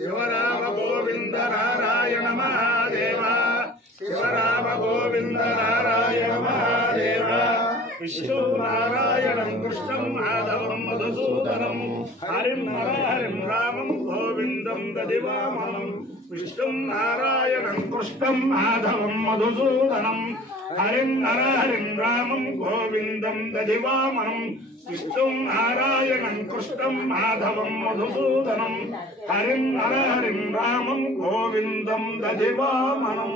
శివరామ గోవింద నారాయణ మహాదేవ శివరామ గోవింద నారాయణ మహాదేవ విష్ణు నారాయణం కృష్ణం మాధవం మధుసూదనం హరిం హరిం రామం గోవిందం దదివామనం విష్ణు నారాయణం కృష్ణం మాధవం మధుసూదనం హరిం హరిం రామం గోవిందం దదివామనం విష్ణు నారాయణం కృష్ణం మాధవం మధుసూదనం హరిం హరిం రామం గోవిందం దదివామనం.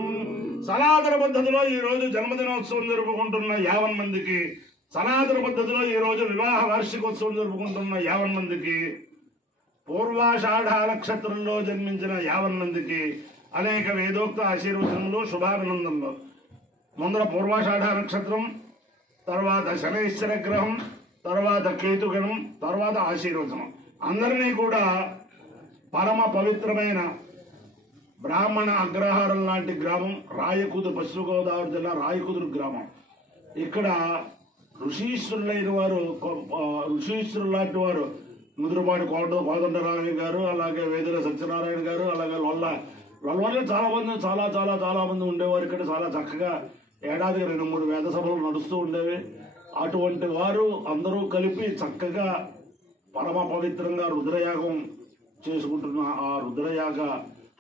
సనాతన పద్ధతిలో ఈ రోజు జన్మదినోత్సవం జరుపుకుంటున్న 50 మందికి, సనాతన పద్ధతిలో ఈ రోజు వివాహ వార్షికోత్సవం జరుపుకుంటున్న 50 మందికి, పూర్వాషాఢ నక్షత్రంలో జన్మించిన 50 మందికి అనేక వేదోక్త ఆశీర్వచనములు, శుభాభినందనలు. ముందర పూర్వాషాఢ నక్షత్రం, తర్వాత శనైశ్వర గ్రహం, తర్వాత కేతుగణం, తర్వాత ఆశీర్వచనం. అందరినీ కూడా పరమ పవిత్రమైన బ్రాహ్మణ అగ్రహారం లాంటి గ్రామం రాయకుదురు, పశ్చిమ గోదావరి జిల్లా రాయకుదురు గ్రామం. ఇక్కడ ఋషీశ్వరులైన వారు, ఋషీశ్వరులు లాంటి వారు ముదురుపాటి కోదండరామయ్య గారు, అలాగే వేదుల సత్యనారాయణ గారు, అలాగే లొల్ల చాలా మంది ఉండేవారు. ఇక్కడ చాలా చక్కగా ఏడాదికి 2-3 వేద సభలు నడుస్తూ ఉండేవి. అటువంటి వారు అందరూ కలిపి చక్కగా పరమ పవిత్రంగా రుద్రయాగం చేసుకుంటున్న ఆ రుద్రయాగ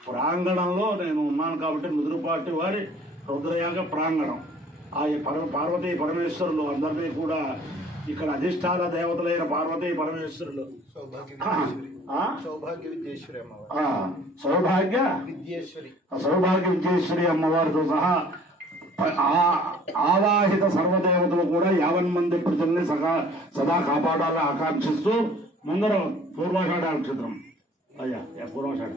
ప్రాంగణంలో నేను ఉన్నాను. కాబట్టి ముదురుపాటి వారి రుద్రయాగ ప్రాంగణం, ఆ పార్వతీ పరమేశ్వరులు అందరినీ కూడా ఇక్కడ అధిష్టాన దేవతలైన పార్వతీ పరమేశ్వరులు, సౌభాగ్య విద్యేశ్వరి అమ్మవారితో సహా ఆవాహిత సర్వదేవతలు కూడా 50 మంది ప్రజల్ని సదా కాపాడాలని ఆకాంక్షిస్తూ ముందర పూర్వాషాఢ నక్షత్రం అయ్యా పూర్వాషాఢ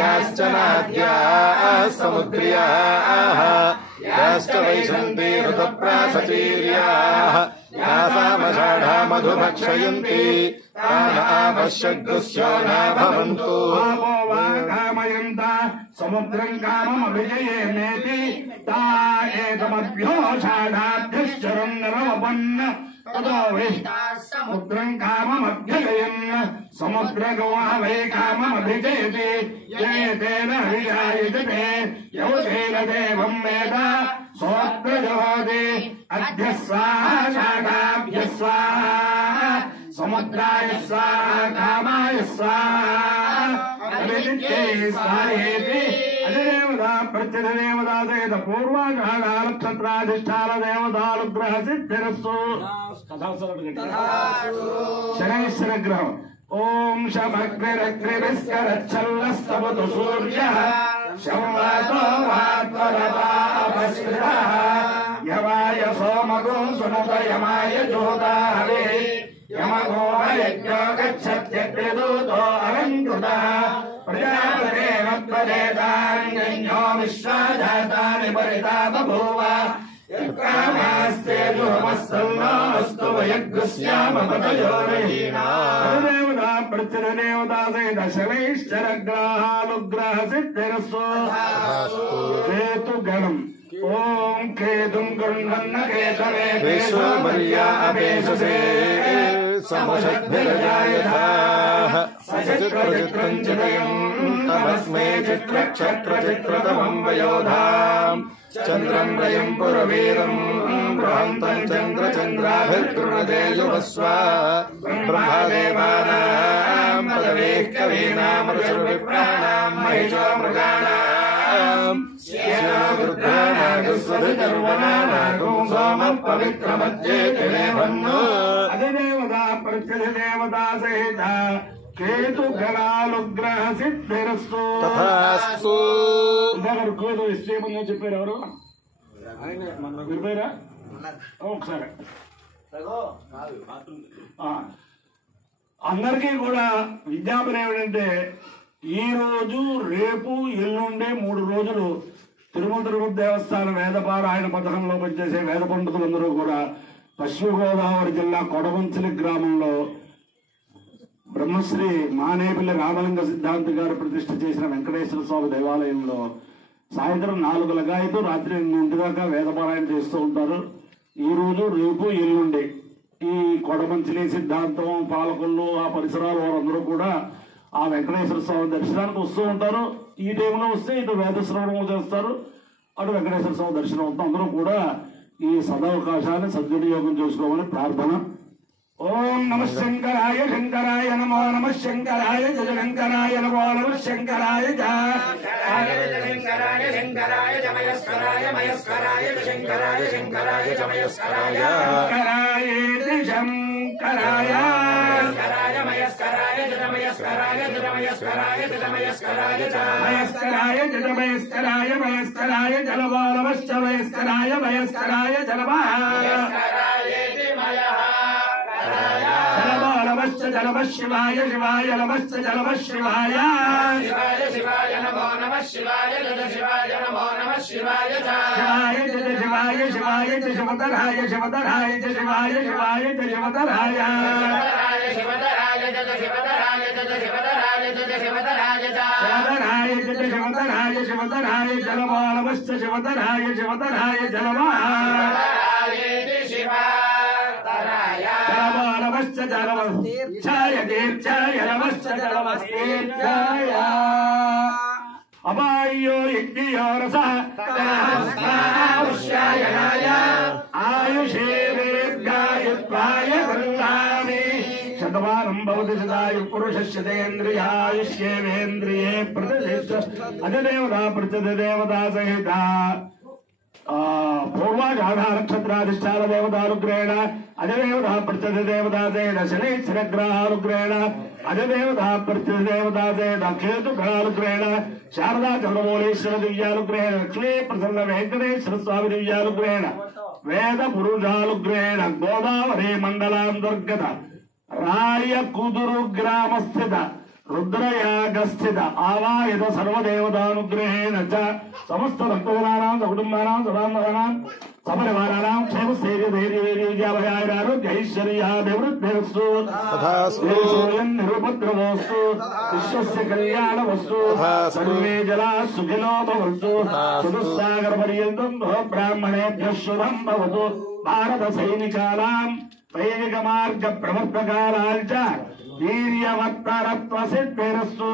యాశ్చ నాద్యాః సముద్ర్యాః యాశ్చ వైశంతి ఋతుప్రాసచీర్యాః యాసామషాఢా మధుభక్షయంతి తాః ఆపశ్యగ్స్యో న భవంతు. సముద్రం కామమభిజయేమేతి తా ఏకమభ్యోషాఢాభ్యశ్చరం నరవపన్న సముద్రం కామమభ్యజయన్ సముద్రగో వై కామమభిజయతి ఏతేన విజాయతే యౌతేన దేవం వేద సోత్రజోతి అద్య స్వాహా షాఢాభ్య స్వాహా సముద్రాయ స్వాహా కామాయ స్వాహా స్వాహేతి. అధిదేవతా ప్రత్యధిదేవతా సహిత పూర్వాషాఢ నక్షత్రాధిష్టాన దేవతానుగ్రహ సిద్ధిరస్తు. శనైశ్వర గ్రహం. ఓం శమగ్నిరగ్నివిస్కరచ్చల్లస్తవతు సూర్యః శంవాతో వాత్వరపాపస్కృతః యమాయ సోమగో సునత యమాయ జ్యోతాహవే యమగో యజ్ఞో గచ్చత్యగ్నిదూతో అలంకృతః ప్రజాపతేన త్వదేతాన్యో విశ్వాజాతాని పరితా బభూవ యత్కామాస్తేజోమస్తన్నోస్తు వయగ్స్యామపతయోరహీనా. దేవతా ప్రత్యధిదేవతా సహిత శనైశ్చర గ్రహానుగ్రహ సిద్ధిరస్తు. కేతుగణం. ఓం కేతుం గృహ్ణన్న కేతవే విశ్వమర్యా అపేషసే సమషద్భిరజాయథాః సచిత్రచిత్రం చిదయం తమస్మే చిత్రక్షత్రచిత్రతమం వయోధాం చంద్రం రయం పురవీరం బృహంతం చంద్రచంద్రాభిర్గృణదే యువస్వ బ్రహ్మదేవానాం పదవేః కవీనాం ఋషిర్విప్రాణాం మహిషో మృగాణాం సోమ పవిత్రమధ్యేతి దేవన్నో. అధిదేవతా ప్రత్యధిదేవతా సహిత కేతుగణానుగ్రహ సిద్ధిరస్తు. తథాస్తు. ఇందాక కేతు ఇష్టమని చెప్పారు ఎవరు? పేరా ఒకసారి. అందరికీ కూడా విజ్ఞాపన ఏమిటంటే ఈ రోజు రేపు ఎల్లుండే 3 రోజులు తిరుమల దేవస్థానం వేదపారాయణ పథకంలో పనిచేసే వేద పండితులందరూ కూడా పశ్చిమ గోదావరి జిల్లా కొడవంచలి గ్రామంలో బ్రహ్మశ్రీ మానేపల్లి రామలింగ సిద్ధాంతి గారు ప్రతిష్ఠ చేసిన వెంకటేశ్వర స్వామి దేవాలయంలో సాయంత్రం 4 లగాయతూ రాత్రి 8 దాకా వేదపారాయణ చేస్తూ ఉంటారు. ఈ రోజు రేపు ఎల్లుండి ఈ కొడమంచిలి సిద్ధాంతం పాలకొల్లు ఆ పరిసరాల వారందరూ కూడా ఆ వెంకటేశ్వర స్వామి దర్శనానికి వస్తూ ఉంటారు. ఈ టైంలో వస్తే ఇటు వేద శ్రవణం చేస్తారు, అటు వెంకటేశ్వర స్వామి దర్శనం అవుతాం. అందరూ కూడా ఈ సదవకాశాన్ని సద్వినియోగం చేసుకోమని ప్రార్థన. ఓం నమ శంకరాయ శంకరాయ నమో నమ శంకరాయ జయ శంకరాయ నమో నమ శంకరాయ శంకరాయ శంకరాయ జమయస్కరాయ మయస్కరాయ శంకరాయ శంకరాయ జమయస్కరాయ శంకరాయ శంకరాయ మయస్కరాయ జమయస్కరాయ జమయస్కరాయ జమయస్కరాయ మయస్కరాయ జమయస్కరాయ మయస్కరాయ జలవాలవశ్చ మయస్కరాయ మయస్కరాయ జలవా జలమ శివాయ శివాయ నమశ్చ జలమ శివాయ శివాయ శివాయ నమో నమ శివాయ జయ శివాయ నమో నమ శివాయ శివాయ జయ శివాయ శివాయ జయ శివతరాయ శివతరాయ జయ శివాయ శివాయ జయ శివతరాయ శివతరాయ జయ శివతరాయ జయ శివతరాయ జయ శివతరాయ శివతరాయ జయ శివతరాయ శివతరాయ జలమా నమశ్చ శివతరాయ శివతరాయ జలమా నమశ్చ జలమస్తీర్థాయ దీర్ఘాయ నమశ్చ జలమస్తీర్థాయ అపాయో యజ్ఞయో రసః ఆయుషే దీర్ఘాయుత్వాయ గృహామి శతమానం భవతి సదాయు పురుషస్యేంద్రియాయుష్యేంద్రియే ప్రతిష్ఠ అధిదేవతా ప్రతిదేవతా సహిత పూర్వాజాఢ నక్షత్రాధిష్టాన దేవతానుగ్రహేణ అధిదేవతా ప్రత్యధిదేవతా సేన శనైశ్వరగ్రహానుగ్రహేణ అధిదేవతా ప్రత్యధిదేవతా సేన కేతుగ్రహానుగ్రహేణ శారదా చంద్రమౌళీశ్వర దివ్యానుగ్రహేణ లక్ష్మీ ప్రసన్న వెంకటేశ్వర స్వామి దివ్యానుగ్రహేణ వేద పురుషానుగ్రహేణ గోదావరి మండలాంతర్గత రాయ కుదురు గ్రామస్థిత రుద్రయాగస్థిత ఆవాహిత సర్వదేవతానుగ్రహేణ చ సమస్త భక్తజనానాం సకుటుంబానాం సదాంతరానాం సపరివారానాం క్షేమస్థైర్య ధైర్య వీర్య విద్యాభయారోగ్యైశ్వర్యాభివృద్ధిరస్తు నిరుపద్రవోస్తు విశ్వస్య కళ్యాణవస్తు సర్వే జనా సుఖినో భవంతు చతుస్సాగర పర్యంతం బ్రాహ్మణేభ్యః శుభం భవతు భారత సైనికానాం వైదిక మార్గ ప్రవర్తకానాంచ వీర్యవత్తరత్వ సిద్ధిరస్తు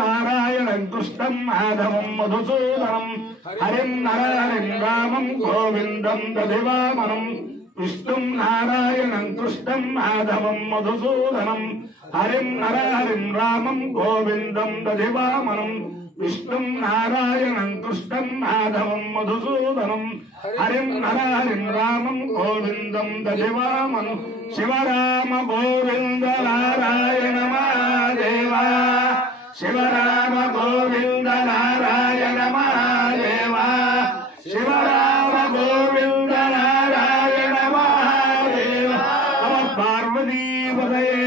నారాయణం కృష్ణం మాధవం మధుసూదనం హరిం నరహరిం రామం గోవిందం దధివామనం విష్ణుం నారాయణం కృష్ణం మాధవం మధుసూదనం హరిం నరహరిం రామం గోవిందం దధివామనం విష్ణుం నారాయణం కృష్ణం మాధవం మధుసూదనం హరిం నరహరిం రామం గోవిందం దధివామనం శివరామ గోవింద నారాయణ మహాదేవ శివరామ గోవింద నారాయణ మహాదేవ శివరామ గోవింద నారాయణ మహాదేవ నమ పార్వతీపతయే